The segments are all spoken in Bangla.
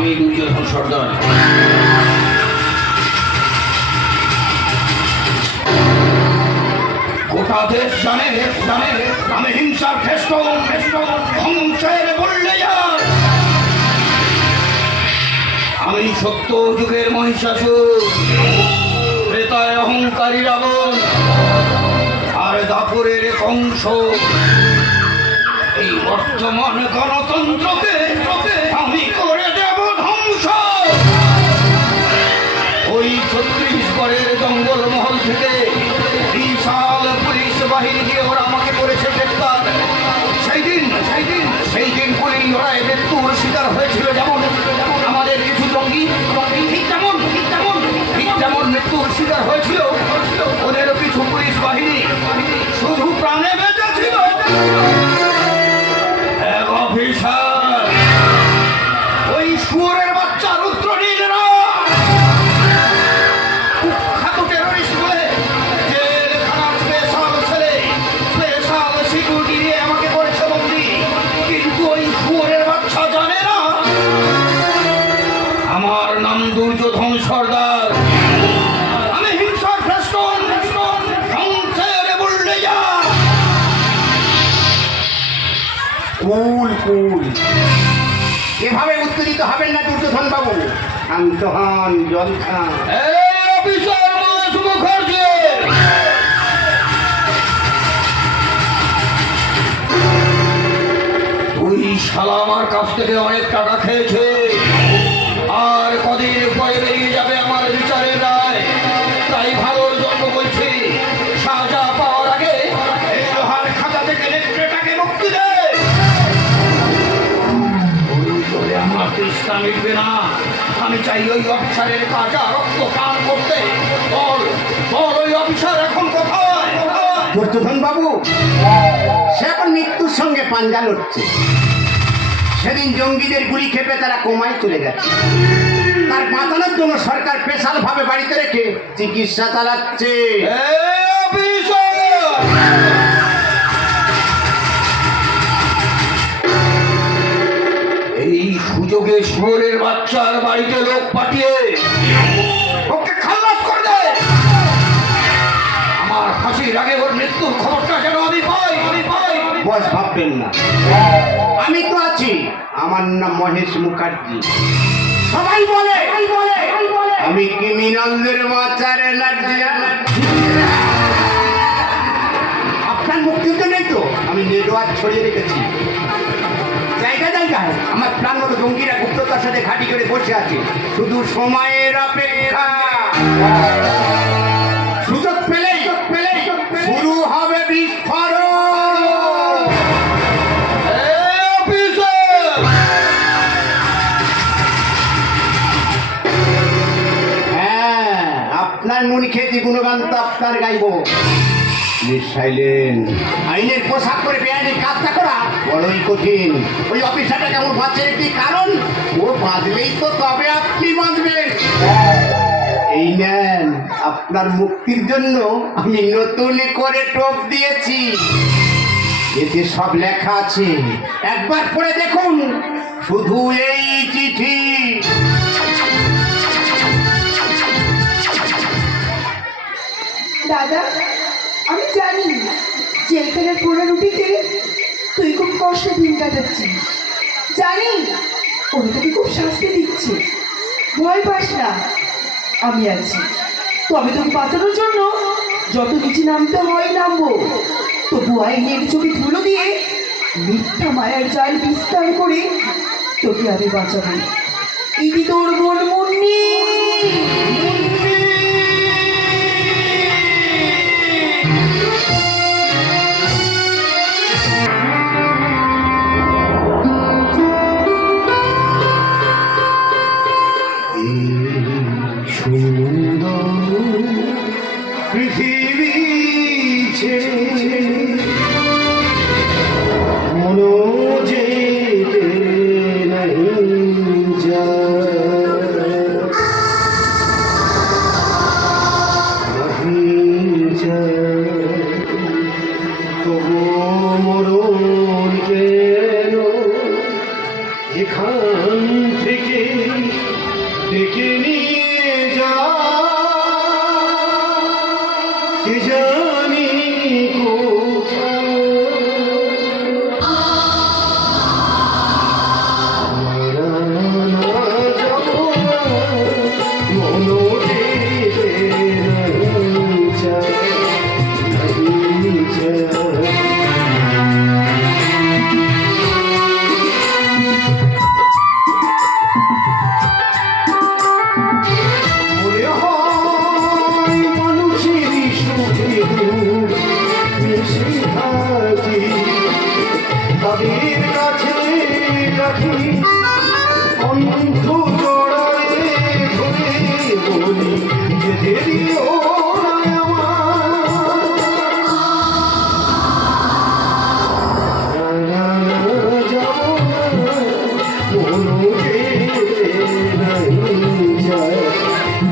আমি দুর্যোধন সর্দার। গোটা দেশ জানে আমি হিংসার শ্রেষ্ঠ ধ্বংসের বললে যার। আমি সত্য যুগের মহিষাসুর, ত্রেতায় অহংকারী রাবণ, আর দাপুরের কংস। এই বর্তমান গণতন্ত্রকে আমি করে দেব ধ্বংস। ওই ছত্রিশগড়ের জঙ্গল মহল থেকে বিশাল পুলিশ বাহিনী দিয়ে ওরা আমাকে করেছে গ্রেপ্তার। সেই দিন পুলিশ লড়াই মৃত্যুর শিকার হয়েছিল যেমন আমাদের কিছু জঙ্গি, ঠিক তেমন মৃত্যুর শিকার হয়েছিল ওদেরও কিছু পুলিশ বাহিনী। শুধু প্রাণে বেঁচে ছিল এক অফিসার, ওই শুয়োরের বাচ্চা রুদ্রনীলরা। কুখ্যাত টেররিস্ট বলে জেলখানার স্পেশাল সিকিউরিটি দিয়ে আমাকে করেছে বন্দি। কিন্তু ওই শুয়োরের বাচ্চা জানে না আমার নাম দুর্যোধন সর্দার। আমি হিংসার ফেস্টন ধ্বংসের বললে যা। কুল এভাবে উত্তেজিত হবেন না দুর্যোধন বাবু, শান্ত হন, জল খান। তুই শালা আমার কাছ থেকে অনেক টাকা খেয়েছে, আর কদিন পরে বেরিয়ে যাবে আমার বিচারের রায়। তাই ভালোর জন্য বলছি, সাজা পাওয়ার আগে এই লোহার খাতা থেকে নেকড়েটাকে মুক্তি দে। আমার তৃষ্ণা মিটবে না। আমি চাই ওই অফিসারের কাজা রক্ত পান করতে। বল ওই অফিসার এখন কোথায়? দুর্যোধন বাবু, সে এখন মৃত্যুর সঙ্গে পাঞ্জা লড়ছে। সেদিন জঙ্গিদের গুলি খেপে তারা কোমায় চলে গেছে। তার বাঁচানোর জন্য সরকার স্পেশাল ভাবে বাড়িতে রেখে চিকিৎসা চালাচ্ছে। এই সুযোগে শুয়োরের বাচ্চার বাড়িতে লোক পাঠিয়ে ওকে খালাস করে দে। আমার ফাঁসির আগে ওর মৃত্যুর খবরটা যেন আমি পাই। বস ভাববেন না, আমি তো আছি। আমার নাম মহেশ মুখার্জি। সবাই বলে আমি ক্রিমিনালদের বাঁচার এনার্জি। আপনার মুক্তির জন্যই তো আমি নেটওয়ার্ক ছড়িয়ে রেখেছি। জায়গায় আমার প্ল্যান মতো জঙ্গিরা গুপ্ততার সাথে ঘাঁটি করে বসে আছে, শুধু সময়ের অপেক্ষা। সুযোগ পেলেই শুরু হবে বিস্ফোরণ। হ্যাঁ, আপনার নুন খেতে গুণগান তো আপনার গাইব। আইনের পোশাক করে বেআইনি কাজটা করা বড়ই কঠিন। ওই অফিসারটা কেমন বাঁচে একটি কারণ, ও বাঁচলেই তো তবে আপনি বাঁচবেন। এই নেন, আপনার মুক্তির জন্য আমি নতুন করে টোপ দিয়েছি। এতে সব লেখা আছে, একবার পড়ে দেখুন। শুধু এই চিঠি। দাদা, আমি জানি জেলখানার পুরো রুটিতে তুই খুব কষ্টে দিন কাটাচ্ছিস। জানি ওরা তোকে খুব শাস্তি দিচ্ছে। ভয় পাস না, আমি আছি। তবে তোকে বাঁচানোর জন্য যত নিচে নামতে হয় নামবো। তবু আইনের চোখে ধুলো দিয়ে মিথ্যা মায়ার জাল বিস্তার করে তোকে আমি বাঁচাবো। ইদি তোর বোন মুন্নি। পৃথিবী মনো যেতে নাই যায়। যাদের কাছে রাখি অন্ধ জড়ারে ধরে বলি যেতে দিও না আমার যাব না কোনো যেতে নাই যায়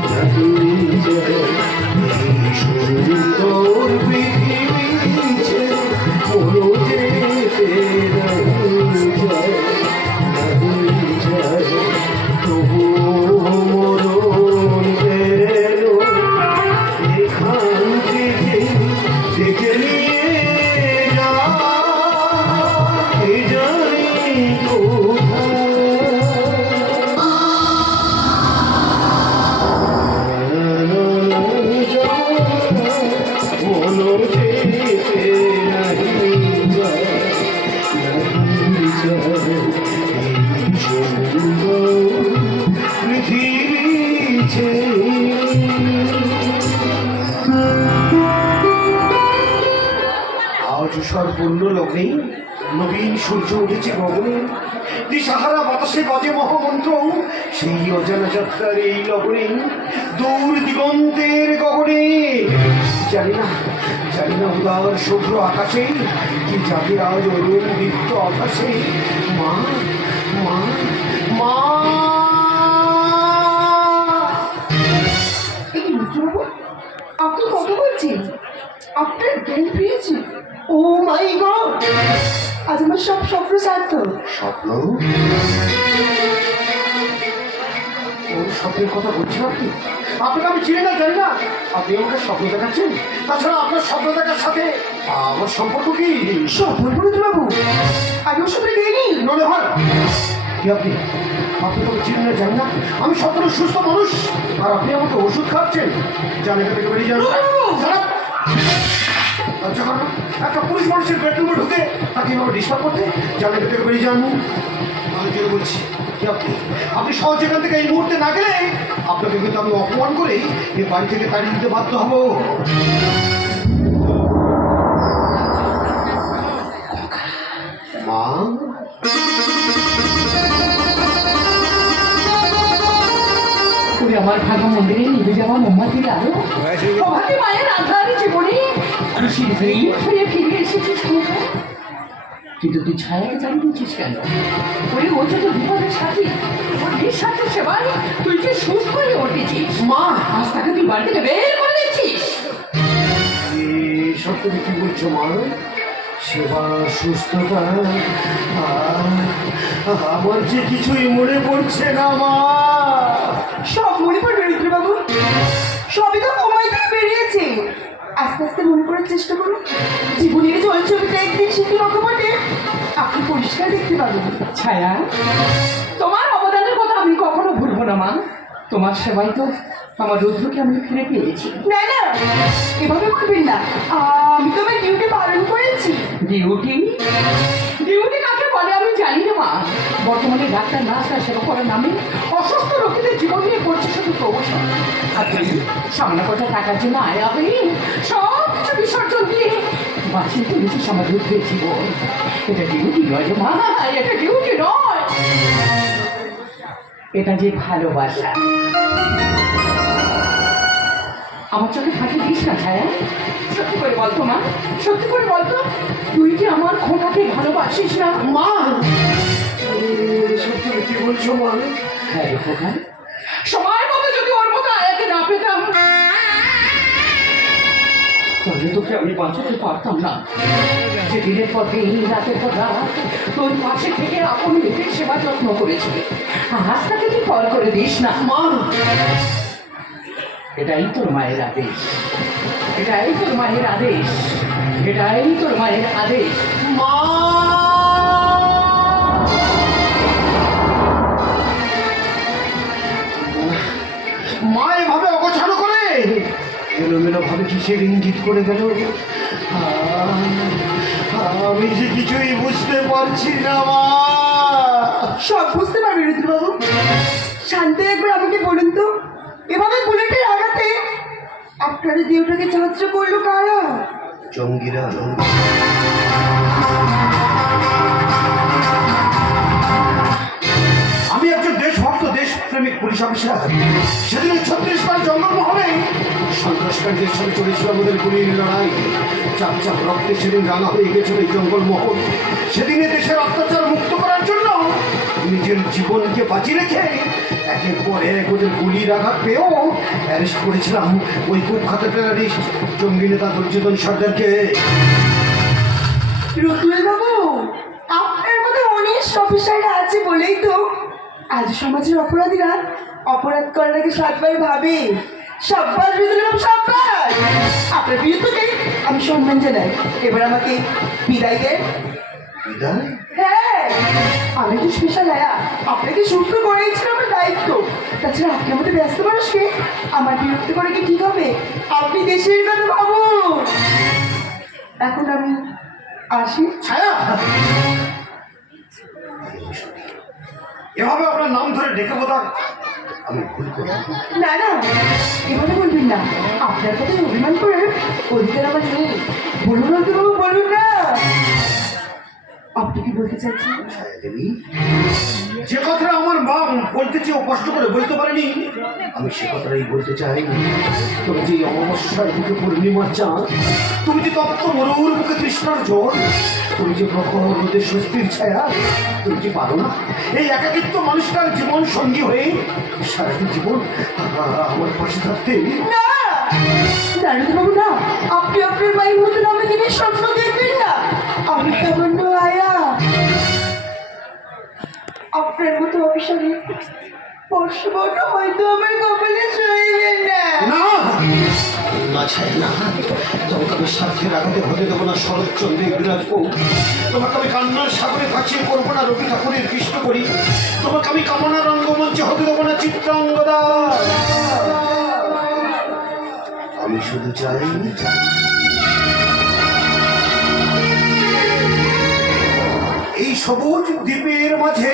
নাহি যায় এই সুন্দর পৃথিবী ছেড়ে কোনো যেতে নাই যায় নাহি যায় তবু মরণ এলো এখান থেকে ডেকে নিয়ে যা এ জানি আজ সর্বন্য লগ্নে নবীন সূর্য উঠেছে গগনে দিশাহারা বাতাসে বাজে মহামন্ত্র সেই অজানা যাত্রার এই লগনে দূর দিগন্তের গগনে জানি না উদার শুভ্র আকাশে কি যাবে আজ অরুণ দীপ্ত আকাশে মা মা মা এই রুদ্রবাবু, আপনি কথা বলছেন? আপনার জ্ঞান ফিরেছে? ও মাই গড, আজ আমার সব স্বপ্ন সার্থক। স্বপ্ন? ওর স্বপ্নের কথা বলছেন আপনি? আপনাকে আমি চিনি না, জানি না, আপনি আমাকে স্বপ্ন দেখাচ্ছেন? তাছাড়া আপনার স্বপ্ন দেখার সাথে আমার সম্পর্ক কি? সম্পর্ক রুদ্রবাবু, আমি ওর সাথে গেইনি। নলে ভাই কি আপনি আপনি তো চিনেন না, জানেন না আমি সম্পূর্ণ সুস্থ মানুষ, আর আপনি আমাকে ওষুধ খাওয়াচ্ছেন। জানেন থেকে বেরিয়ে যান। লজ্জা করো না? একটা পুলিশ মানুষের বেডরুমে ঢুকে তাকে এভাবে ডিস্টার্ব করতে? জানেন থেকে বেরিয়ে যান। আমি জোরে বলছি কি আপনি সহজ এখান থেকে এই মুহূর্তে না গেলে আপনাকে কিন্তু আমি অপমান করে এই বাড়ি থেকে তাড়িয়ে দিতে বাধ্য হব। মা তুমি আমার ভাঙা মন্দিরে নিভে যাওয়া মোমবাতির আলো অভাগে মায়ের আধার জীবনে খুশির হয়ে ফিরে এসেছিস কোথায়? কিন্তু তুই ছায়াকে জানিয়েছিস কেন? ওরে ও যত বিপদের সাথী, ওর নিঃস্বার্থ সেবায় তুই যে সুস্থ হয়ে উঠেছিস। মা আজ তাকে তুই বাড়ি থেকে বের করে দিচ্ছিস। সব তুমি কি বলছো মা? সেবা সুস্থতা আমার যে কিছুই মনে পড়ছে না মা। সব মনে পড়বে রুদ্রবাবু, সবই তো সময় থেকে বেরিয়েছে। আস্তে আস্তে মনে করার চেষ্টা করুন। জীবনের জল ছবিটা একদিন সেটি অকপটে আপনি পরিষ্কার দেখতে পাবেন। ছায়া, তোমার অবদানের কথা আমি কখনো ভুলবো না মা। তোমার সেবাই তো আমার রুদ্রকে আমি ফিরে পেয়েছি। না না, এভাবে বলবেন না। আমি তো আমার ডিউটি পালন করেছি। ডিউটি? ডিউটি কাকে বলে আমি জানি না মা। বর্তমানে ডাক্তার নার্সরা সেবা করার নামে অসুস্থ রোগীদের জীবন নিয়ে পড়ছে শুধু প্রমোশন। আর তুমি সামনে কটা টাকার জন্য আয়া হয়ে সব কিছু বিসর্জন দিয়ে বাঁচিয়ে তুলেছিস আমার রুদ্রের জীবন। এটা ডিউটি নয় রে মা, এটা ডিউটি নয়, এটা যে ভালোবাসা। আমার চোখে ফাঁকি দিস না ছায়া। সত্যি করে বলতো মা, সত্যি করে বলতো, তুই কি আমার খোকাকে ভালোবাসিস না? মা সত্যি কি বলছো মা? হ্যাঁ রে খোকা, সময় মতো যদি ওর মতো আয়াকে না পেতাম তাহলে তোকে আমি বাঁচাতে পারতাম না। যে দিনের পর দিন রাতের পর রাত তোর পাশে থেকে আপন মেয়েদের সেবা যত্ন করেছিল, আজ তাকে তুই কল করে দিস না। মা এটাই তোর মায়ের আদেশ, এটাই তোর মায়ের আদেশ, এটাই তোর মায়ের আদেশ। মা মা এভাবে অগোছালো করে এলোমেলো ভাবে কিসের ইঙ্গিত করে গেল? আমি যে কিছুই বুঝতে পারছি না মা। সব বুঝতে পারবে রুদ্রবাবু। শান্তি একবার আমাকে বলুন তো, এভাবে বুলেটের আঘাতে আপনার দেহটাকে যাত্রা করলো কারা? জঙ্গিরা। পুলিশ অফিসার সেদিন 36 বার জঙ্গলমহলে সন্ত্রাসকারীদের সাথে চলেছিল আমাদের গুলির লড়াই। চাপ চাপ রক্তে সেদিন রাঙা হয়ে গেছিল এই জঙ্গলমহল। সেদিনে দেশের অত্যাচার মুক্ত করার জন্য নিজের জীবনকে বাঁচিয়ে রেখে একের পর এক ওদের গুলির আঘাত পেয়েও অ্যারেস্ট করেছিলাম ওই কুখ্যাত টেরারিস্ট জঙ্গি নেতা দুর্যোধন সর্দারকে। রতুল বাবু, আপনার মতো অনেক অফিসাররা আছে বলেই তো আজ সমাজের অপরাধীরা অপরাধ করার আগে 7 বার ভাবে। সাব্বাস রতুল বাবু, সাব্বাস। আপনার বিরুদ্ধে আমি সম্মান জানাই। এবার আমাকে বিদায় দেন। বিদায়? হ্যাঁ, আমি তো স্পেশাল আয়া, আপনাকে সুস্থ করেইছিল আমার দায়িত্ব। তাছাড়া আপনার মতো ব্যস্ত মানুষকে আমার বিরক্ত করে কি ঠিক হবে? আপনি দেশের কথা ভাবুন। এখন আমি আসি। ছায়া, এভাবে আপনার নাম ধরে ডেকে বোধহয় আমি ভুল করি। না না, এভাবে বলবেন না। আপনার কথায় অভিমান করার অধিকার আমার নেই। বলুন রতুল বাবু, বলুন না। আপনি কি বলতে চাইছেন? ছায়া দেবী, যে কথাটা আমার মা বলতে চেয়েও কষ্ট করে বলতে পারেনি, আমি সে কথাটাই বলতে চাই। তুমি যে অমাবস্যার বুকে পূর্ণিমার চাঁদ, তুমি যে তপ্ত মরুর বুকে তৃষ্ণার জল, তুমি যে প্রখর রোদের স্বস্তির ছায়া, তুমি কি পারো না এই একাকিত্ব মানুষটার জীবন সঙ্গী হয়ে সারাটি জীবন আমার পাশে থাকতে? না রতুল বাবু, না। আপনি আপনার মায়ের মতন আমাকে নিয়ে স্বপ্ন দেখবেন না। আমি সামান্য আয়া। আপনার মতো অফিসারে স্পর্শবর্ণ হয়তো আমার কপালে সইবেন না। না না ছাই না, তোমাকে আমি স্বার্থের আঘাতে হতে দেবো না শরৎচন্দ্রে বিরাজপুর। তোমাকে আমি কান্নার সাগরে ভাসিয়ে করবো না রবি ঠাকুরের কৃষ্ণ করি। তোমাকে আমি কামনার রঙ্গমঞ্চে হতে দেবো না চিত্রাঙ্গদা। আমি শুধু চাই এই সবুজ দ্বীপের মাঝে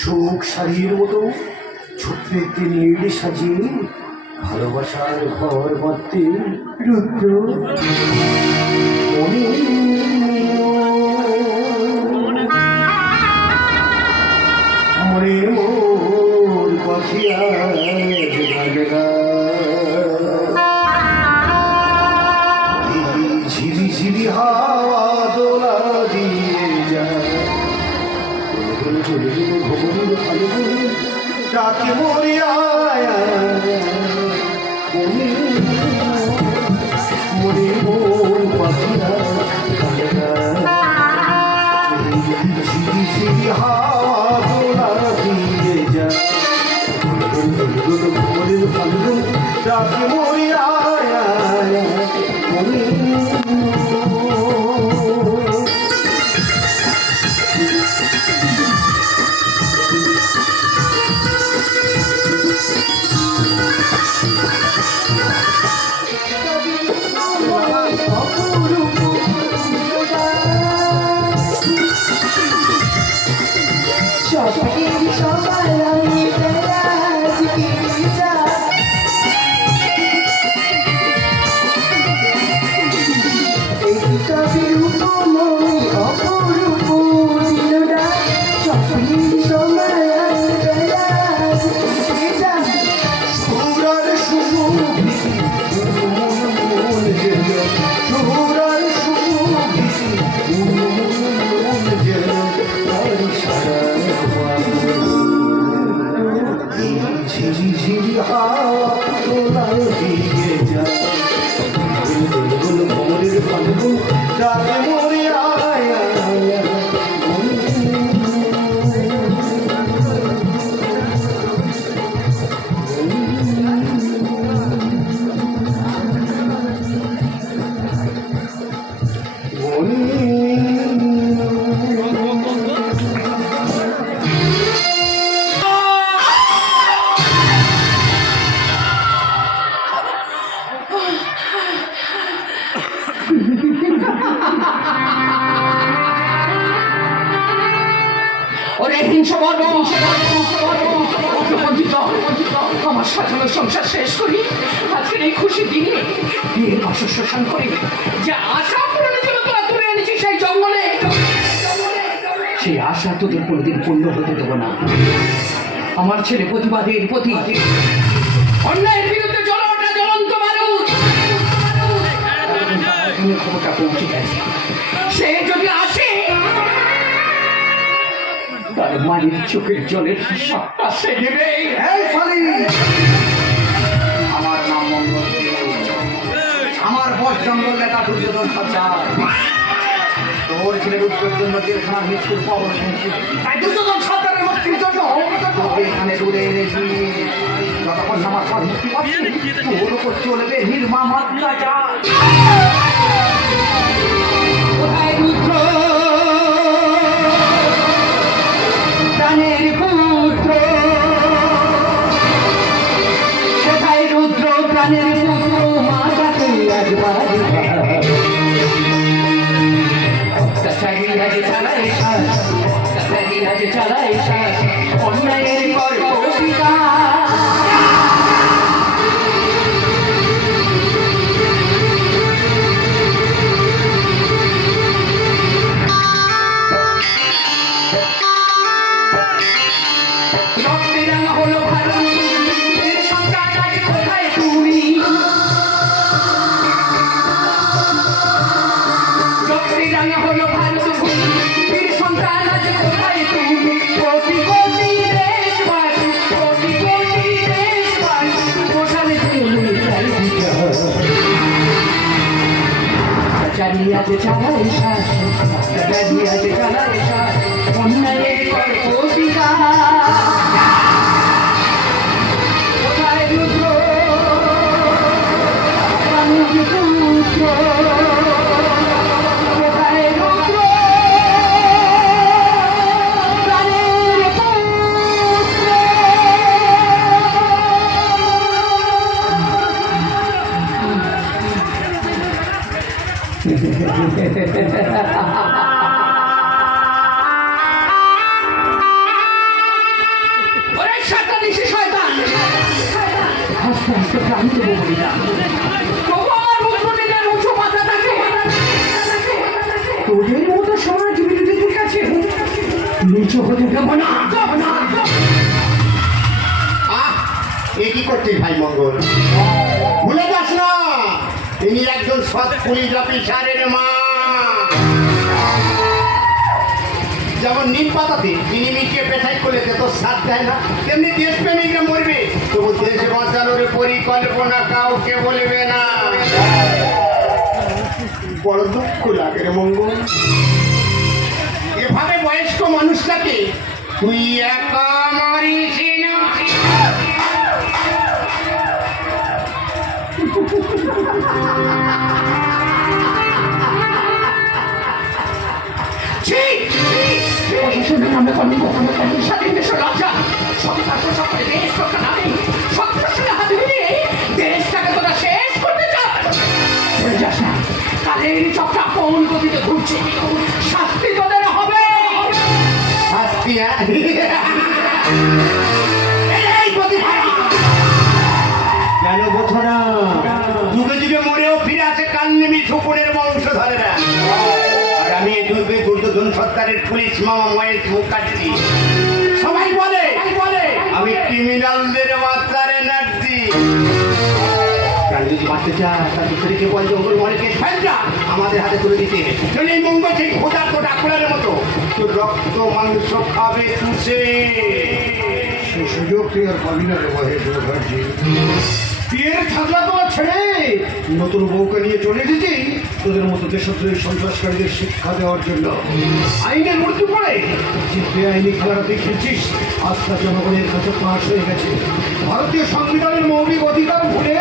সুখ শাড়ির মতো ছোট্ট একটি নীড় সাজিয়ে ভালোবাসার ঘর বাঁধতে। রুদ্র মনে মোর পাখিয়া ঝিরি ঝিরি হাওয়া দোলা দিয়ে যায় ডাকে মরিয়া মনে মোর পাখিরা ঝিরি ঝিরি হাওয়া দোলা দিয়ে যায় ডাকে মরিয়া সবাই আমি ঝিরি ঝিরি হাওয়া দোলা দিয়ে যায় ভ্রমণের ফাল্গুন ডাকে মরিয়া ওরে হিংসা বর্ণ আমার সাজানো সংসার শেষ করি আজকের এই খুশির দিনে বিয়ের বাসর শ্মশান করে যে আশা পূরণের জন্য তোরা তুলে এনেছিস সেই জঙ্গলে, সেই আশা তোদের কোনোদিন পূর্ণ হতে দেবো না। আমার ছেলে প্রতিবাদের প্রতি অন্যায়ের বিরুদ্ধে জ্বলে ওঠা জ্বলন্ত বারুদ। খবরটা পৌঁছে গেছে, সে যদি আসে তার মায়ের চোখের জলের হিসাবটা সে দেবে। এই শালি, আমার নাম মঙ্গল দেব। আমার বস জঙ্গল নেতা দুর্যোধন সরকার। তোর ছেলে রুদ্রের জন্য জেলখানার মৃত্যুর খবর শুনছি, তাই দুর্যোধন সরকারের মুক্তির জন্য তোকে এখানে দূরে এনেছি। যতক্ষণ আমার সব মুক্তি পাচ্ছি, তোর উপর চলবে নির্মম অত্যাচার। কোথায় রুদ্র প্রাণের পুত্র, কোথায় রুদ্র প্রাণের পুত্র, মা ডাকে একবার অত্যাচারী আজ চালায় শ্বাস, অত্যাচারী আজ চালায় শ্বাস, অন্যায়ের গর্ব চালিয়ে আছে চালায় শ্বাস, চালিয়ে আছে চালায় শ্বাস, অন্যায়ের কর্পিকা। কোথায় রুদ্র প্রাণের পুত্র, কোথায় রুদ্র প্রাণের পুত্র। ওরে শয়তানি শয়তান, আস্তে আস্তে প্রাণ দেবো বলি না, তবু আমার মুদ্রটিকার উঁচু মাথা থাকে। তোদের মতো সমাজ বিরোধীদের কাছে নিচু হতে দেবো না। এ কি করছিস ভাই মঙ্গল? ভুলে যাস না, ইনি একজন সৎ পুলিশ অফিসারের মা। যেমন নিম পাতাতে চিনি মিশিয়ে পেশাই করলে তোর সাথ দেয় না, তেমনি দেশপ্রেমিকরা মরবে, তবু দেশ বাঁচানোর পরিকল্পনা কাউকে বলবে না। বড় দুঃখ লাগে রে মঙ্গল, এভাবে বয়স্ক মানুষটাকে তুই একা মারিস না। প্রশাসনের নামে স্বাধীন দেশের লজ্জা, সন্ত্রাস সকলে দেশ রক্ষা নামে সন্ত্রাসের হাতে মিলিয়ে দেশটাকে তোরা শেষ করতে চাস। বলে যাস না, তাদের চক্রা কোন গতিতে ঘুরছে, শাস্তি তোদের হবে। শাস্তি? এই প্রতিভারা কেন বোঝো না? যুগে যুগে মরেও ফিরে আসে কান্নেমি শকুনের বংশধরেরা। আর আমি এই যুগে দুর্যোধন সত্তারের পুলিশ মামা মহেশ মুখার্জি। সবাই বলে আমি ক্রিমিনালদের মাত্রারে নাড়ছি। যদি বাঁচতে চায় তার ভিতরে বল জঙ্গল মনেকে ফেলটা আমাদের হাতে তুলে দিতে, এই মঙ্গল সেই খোদা তো ডাকুরের মতো তোর রক্ত মাংস খাবে তুষে। সে সুযোগ তুই আর পাবি না রে মহেশ মুখার্জি। বিয়ের থাকলা তো ছেড়ে নতুন বউকে নিয়ে চলে এসেছি তোদের মতো দেশদ্রোহী সন্ত্রাসকারীদের শিক্ষা দেওয়ার জন্য। আইনের মৃত্যু পড়ে যে বেআইনি খেলাটা তুই খেলছিস, আস্থা জনগণের কাছে পাশ হয়ে গেছে। ভারতীয় সংবিধানের মৌলিক অধিকার ভুলে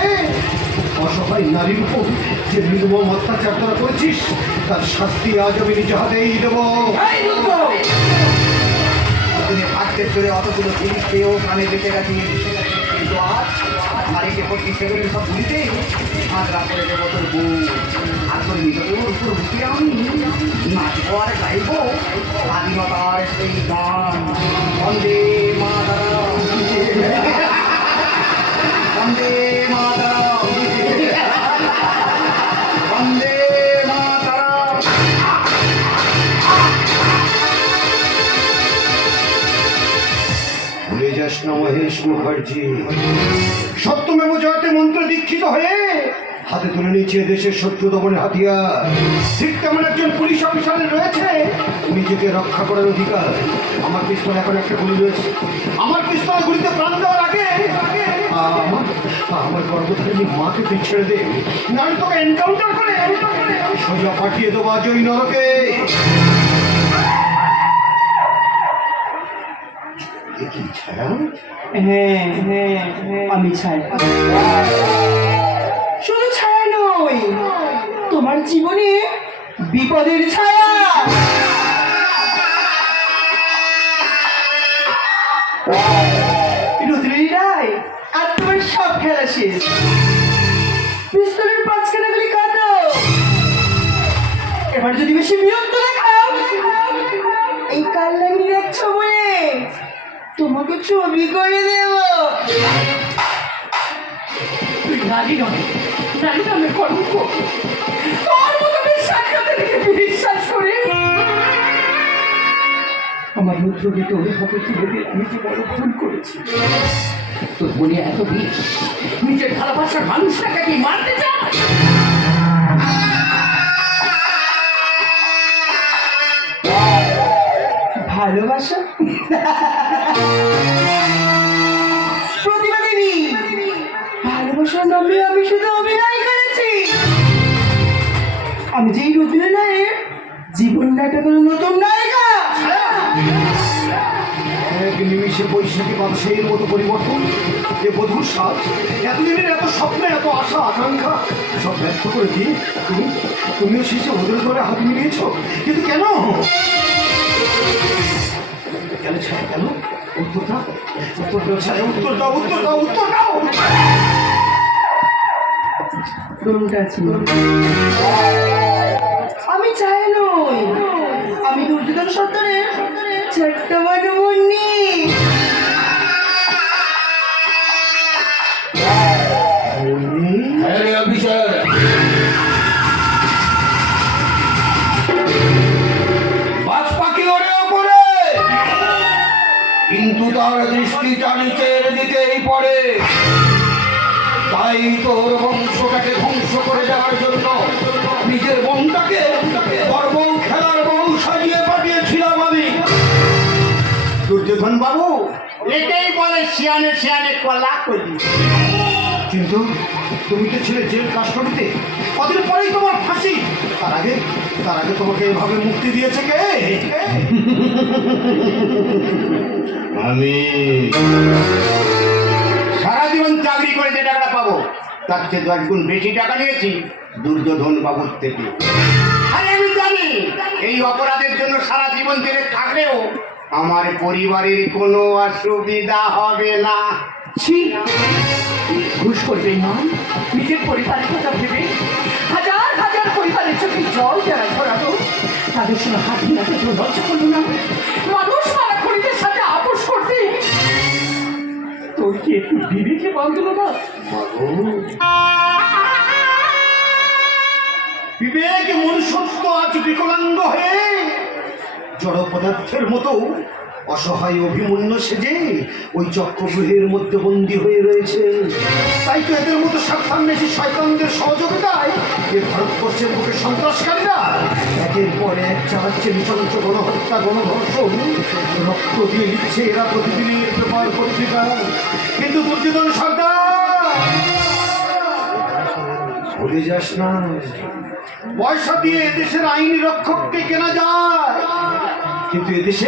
অসহায় নারীর উপর যে নির্মম অত্যাচার তোরা করেছিস, তার শাস্তি আজ আমি নিজ হাতেই দেবো। ভাগ্যের চলে অতগুলো জিনিস পেয়েও প্রাণে বেঁচে গেছি, কিন্তু আজ বাড়িতে ভর্তি সেগুলি সব ভুলিতে আঁচড়া করে দেবো তোর বউ। আর তোর নিজের উপর উঠে আমি নাচবো আর গাইবো স্বাধীনতার সেই গান, বন্দে মাতরম, বন্দে মাতরম, বন্দে মাতরম। ভুলে যাস না মহেশ মুখার্জি সত্যমেব জয়তে মন্ত্র দীক্ষিত হয়ে হাতে তুলে নিয়েছে দেশের শত্রু দমনের হাতিয়ার। ঠিক তেমন একজন পুলিশ অফিসারের রয়েছে নিজেকে রক্ষা করার অধিকার। আমার পিস্তল এখন একটা গুলি রয়েছে, আমার পিস্তল গুলিতে প্রাণ দেওয়ার আগে আমার গর্ভধারিণী মাকে তুই ছেড়ে দে, নাহলে তোকে এনকাউন্টার করে সোজা পাঠিয়ে দেবো আজ ওই নরকে। কি ছায়া? হ্যাঁ হ্যাঁ আমি ছায়া। শুধু ছায়া নয়, তোমার জীবনে বিপদের ছায়া। রুদ্রী রায়, আর তোমার সব খেলা শেষ। পিস্তলের পাঁচখানা গুলি কাটো। এবার যদি বেশি বিরক্ত দেখাও, এই কাল্লাগির এক বলে তোমাকে ছবি করে দেব। তুই নারী নয়, নারী নামে কলঙ্ক। তোর মতো বিশ্বাসঘাতে থেকে বিশ্বাস করে আমার রুদ্রকে তোর হাতে তুলে দিয়ে আমি যে বড় ভুল করেছি। তোর মনে এত বিষ, নিজের ভালোবাসার মানুষটাকে কি মারতে চায়? ভালোবাসা? প্রতিভা দেবী, ভালোবাসার নামে আমি শুধু অভিনয় করেছি। আমি যেই রুদ্র নায়ের জীবন নাটকের নতুন নায়িকা। এক নিমিষে বৈশাখী বাদশাহীর মতো পরিবর্তন, এ বধূর সাজ, এতদিনের এত স্বপ্ন, এত আশা আকাঙ্ক্ষা সব ব্যর্থ করে দিয়ে তুমিও শেষে ওদের ধরে হাত মিলিয়েছ। কিন্তু কেন? কেন ছায়া, কেন? উত্তর দাও, উত্তর দাও ছায়া, উত্তর দাও, উত্তর দাও, উত্তর দাও। কোনটা ছিল? আমি চাই নই, আমি দুর্যোধন সত্তরের ছোট্ট বনমুন্নি। কিন্তু তার দৃষ্টিটা নিচের দিকেই পড়ে, তাই তোর বংশটাকে ধ্বংস করে দেওয়ার জন্য নিজের বোনটাকে বর্বল খেলার বউ সাজিয়ে পাঠিয়েছিলাম আমি। দুর্যোধন বাবু, এটাই বলে শিয়ানে শিয়ানে কলা করি। কিন্তু তুমি তো ছিলে জেল কাস্টডিতে, কদিন পরেই তোমার ফাঁসি। তার আগে তোমাকে এভাবে মুক্তি দিয়েছে কে? আমি সারা জীবন চাকরি করে যে টাকাটা পাবো তার চেয়ে 10 গুণ বেশি টাকা নিয়েছি দুর্যোধন বাবুর থেকে। আরে আমি জানি এই অপরাধের জন্য সারা জীবন জেলে থাকলেও আমার পরিবারের কোনো অসুবিধা হবে না। ছি, ঘুষ করবে না, নিজের পরিবারের কথা ভেবে হাজার হাজার পরিবারের চোখে জল যারা ছড়াতো তাদের সঙ্গে হাত মিলাতে কেউ লজ্জা করলো না। মানুষ মারা খরিদের সাথে আপোষ করতে তোর কি একটু বিবেকে বাঁধলো না? বিবেক মনুষ্যত্ব আজ বিকলাঙ্গ হয়ে জড় পদার্থের মতো অসহায় অভিমন্য সেজে ওই চক্রব্যূহের মধ্যে বন্দী হয়ে রয়েছে। তাই তো এদের মতো স্বার্থান্বেষী শয়তানদের সহযোগিতায় এ ভারতবর্ষের বুকে সন্ত্রাসকারীরা একের পর এক চালাচ্ছে নৃশংস গণহত্যা, গণধর্ষণ, রক্ত দিয়ে লিখছে এরা প্রতিদিনের পেপার পত্রিকা। কিন্তু দুর্যোধন সর্দার, ভুলে যাস না, পয়সা দিয়ে এদেশের আইনি রক্ষককে কেনা যায়, কিন্তু এদেশে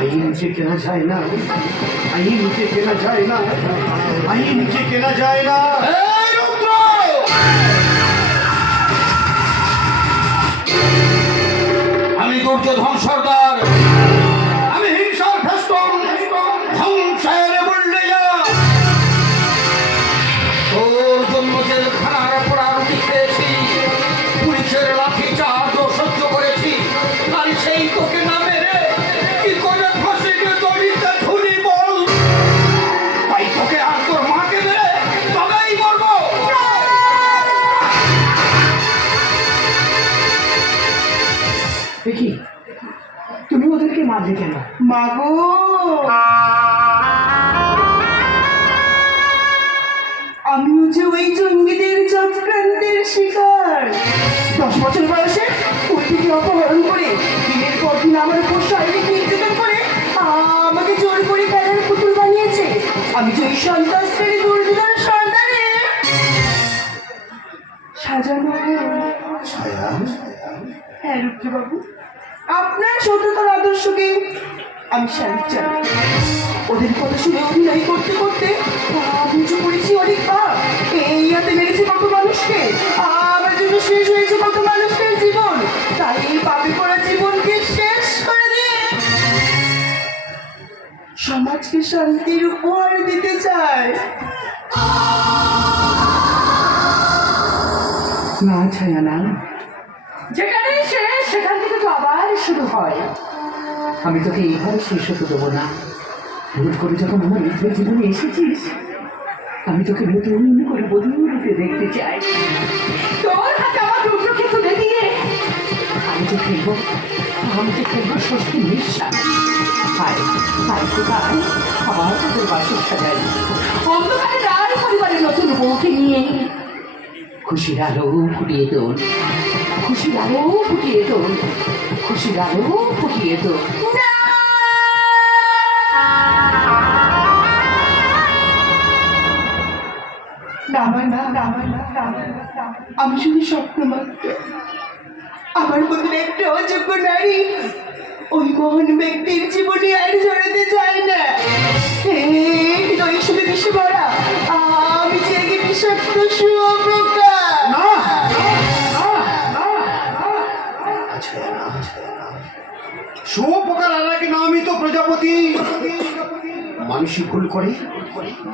আইনকে কেনা যায় না, আইনকে কেনা যায় না, আইনকে কেনা যায় না। আমি দুর্যোধন সর্দার, আমি হিংসার ফেস্টন ধ্বংসের বললে যা। তোর জন্য জেলখানার পোড়ারুটি খেয়েছি, পুলিশের লাঠি চার্জ সহ্য করেছি, আর সেই তোকে না মেরে কি করে ফাঁসিতে দড়িতে ঝুলি বল? তাই তোকে আর তোর মাকে মেরে তবেই মরবো। দেখি তুমি ওদেরকে মারলে কেন? মাগো, যে ওই জঙ্গিদের চক্রান্তের শিকার। 10 বছর বয়সে ওই থেকে অপহরণ করে দিনের পর দিন আমার উপর শারীরিক নির্যাতন করে আমাকে জোর করে খেলার পুতুল বানিয়েছে। আমি যে ওই সন্ত্রাসকারী দুর্যোধন সর্দারে সাজানো। ছায়া, হ্যাঁ রুদ্রবাবু, আপনার সততার আদর্শকে আমি স্যালুট জানাই। ওদের কথা শুনে অভিনয় করতে করতে বুঝে পড়েছি অনেক পাপ। এই হাতে মেরেছে কত মানুষকে, আমার জন্য শেষ হয়েছে কত মানুষের জীবন। তাই এই পাপে পড়া জীবনকে শেষ করে দিয়ে সমাজকে শান্তির উপহার দিতে চায়। না ছায়া না, যেখানে শেষ সেখান থেকে তো আবার শুরু হয়। আমি তোকে এইভাবে শেষ হতে দেবো না। ভুল করে যখন আমার নিজের জীবনে এসেছিস, আমি তোকে নতুন করে বদল রূপে দেখতে চাই। তোর হাতে আমার রূপ কিছু দেখিয়ে আমি তো খেলবো ষষ্ঠী নিঃশ্বাস। হায় হায় কোথায় আবার তোদের বাসর সাজাই, অন্ধকারে রায় পরিবারের নতুন বউকে নিয়ে খুশির আলো ফুটিয়ে তোল, খুশির আলো ফুটিয়ে তোল, খুশির আলো ফুটিয়ে তোল। আমি শুধু স্বপ্ন মাত্র। আমার মতন একটা অযোগ্য নারী ওই মহান ব্যক্তির জীবনে আর জড়াতে চাই না। হৃদয় শুধু বিষে ভরা, আমি জেগে বিষাক্ত শুয়োপোকা। শুয়োপোকার আর এক নামই তো প্রজাপতি। মানুষই ভুল করে,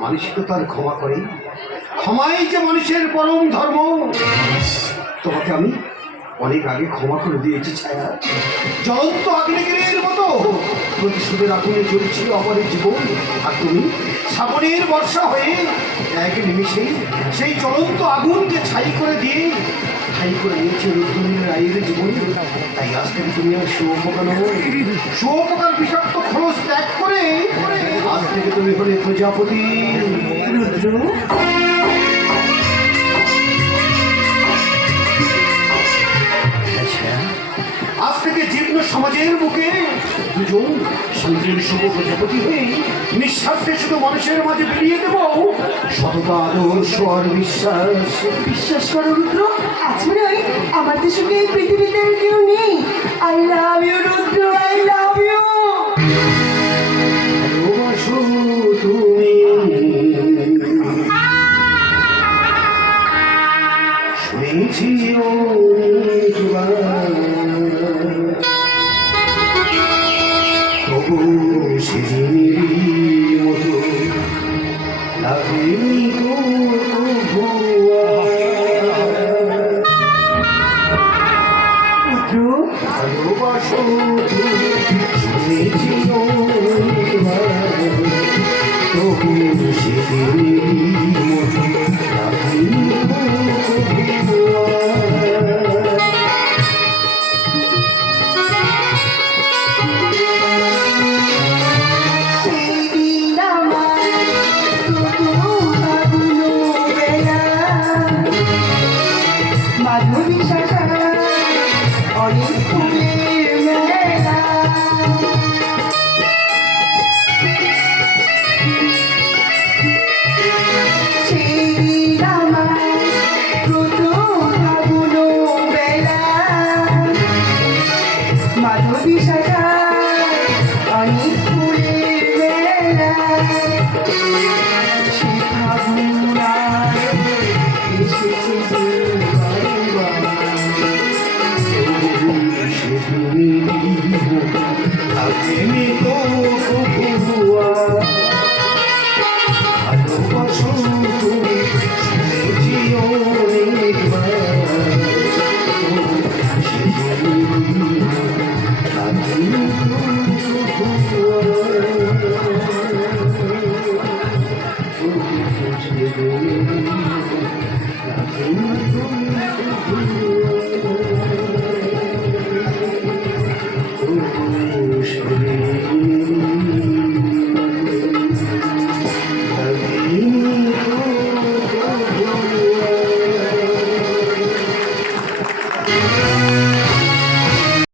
মানুষই তো তার ক্ষমা করে। ক্ষমাই যে মানুষের পরম ধর্ম। তোমাকে আমি অনেক আগে ক্ষমা করে দিয়েছি ছায়া। জ্বলন্ত আগ্নেয়গিরির মতো প্রতিশোধের আগুনে জ্বলছিল আমার জীবন, আর তুমি শ্রাবণের বর্ষা হয়ে এক নিমিষে সেই জ্বলন্ত আগুনকে ছাই করে দিয়ে ঠাই করে নিয়েছে রুদ্রনীল রায়ের জীবন। তাই আজ থেকে তুমি আর শুয়োপোকা নও। শুয়োপোকার বিষাক্ত খোলস ত্যাগ করে আজ থেকে তুমি হলে প্রজাপতি। রুদ্র, আজ থেকে জীর্ণ সমাজের বুকে দুজন শান্তির শুভ প্রজাপতি হয়ে নিঃস্বার্থে শুধু মানুষের মাঝে বেরিয়ে দেব সততা, আদর্শ আর বিশ্বাস। বিশ্বাস করো রুদ্র, আজ মনে হয় আমাদের সঙ্গে এই পৃথিবীতে আর কেউ নেই। I love you Rudra, I love you. ভালোবাসো তুমি শুনেছি অনেকবার, তবু সেদিনেরই মতো লাগে